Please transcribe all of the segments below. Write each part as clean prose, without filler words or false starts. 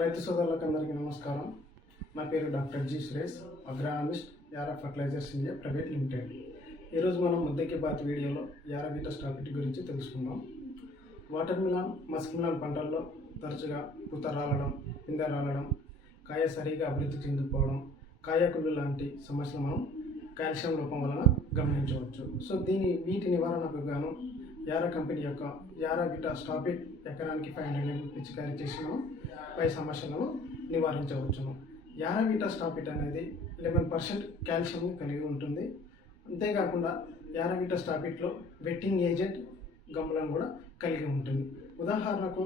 రైతు సోదరులకు అందరికీ నమస్కారం. నా పేరు డాక్టర్ జి సురేష్, అగ్రానమిస్ట్, యారా ఫర్టిలైజర్స్ ఇండియా ప్రైవేట్ లిమిటెడ్. ఈరోజు మనం ముద్దకి బాత్ వీడియోలో యారా వీటా స్టాపిట్ గురించి తెలుసుకుందాం. వాటర్ మిలాన్, మస్క్ మిలాన్ పంటల్లో తరచుగా పూత రాలడం, పిందె రాలడం, కాయ సరిగా అభివృద్ధి చెందిపోవడం, కాయకుళ్ళు లాంటి సమస్యలు మనం కాల్షియం లోపం వలన గమనించవచ్చు. సో వీటి నివారణకు గాను యారా కంపెనీ యొక్క యారా వీటా స్టాపిట్ ఎకరానికి 500 ml పిచికారీ చేసి మనం పై సమస్యలను నివారించవచ్చును. యారా వీటా స్టాపిట్ అనేది 11% కాల్షియం కలిగి ఉంటుంది. అంతేకాకుండా యారా వీటా స్టాపిట్లో వెట్టింగ్ ఏజెంట్ గమ్ములను కూడా కలిగి ఉంటుంది. ఉదాహరణకు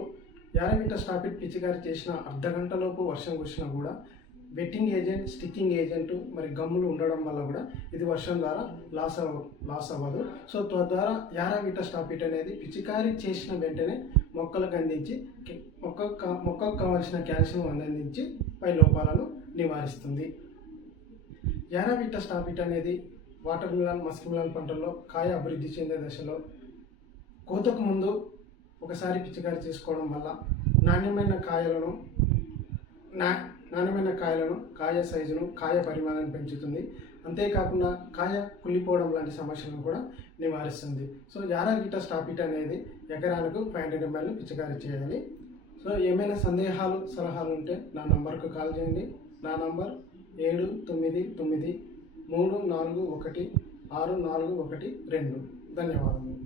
యారా వీటా స్టాపిట్ పిచికారీ చేసిన అర్ధగంటలోపు వర్షం కురిసినా కూడా వెట్టింగ్ ఏజెంట్, స్టిక్కింగ్ ఏజెంట్ మరి గమ్ములు ఉండడం వల్ల కూడా ఇది వర్షం ద్వారా లాస్ అవ్వదు. సో తద్వారా యారా వీటా స్టాపిట్ అనేది పిచికారీ చేసిన వెంటనే మొక్కలకు అందించి మొక్కకు కావాల్సిన కాల్షియం అందించి పై లోపాలను నివారిస్తుంది. యారా వీటా స్టాపిట్ అనేది వాటర్ మిలాన్, మస్క్ మిలాన్ పంటల్లో కాయ అభివృద్ధి చెందే దశలో కోతకు ముందు ఒకసారి పిచికారీ చేసుకోవడం వల్ల నాణ్యమైన కాయలను, కాయ సైజును, కాయ పరిమాణాన్ని పెంచుతుంది. అంతేకాకుండా కాయ కుళ్ళిపోవడం లాంటి సమస్యలను కూడా నివారిస్తుంది. సో యారా వీటా స్టాపిట్ అనేది ఎకరానికి 500 ml పిచికారీ చేయాలి. సో ఏమైనా సందేహాలు, సలహాలు ఉంటే నా నంబర్కు కాల్ చేయండి. నా నంబర్ 799341641 2. ధన్యవాదములు.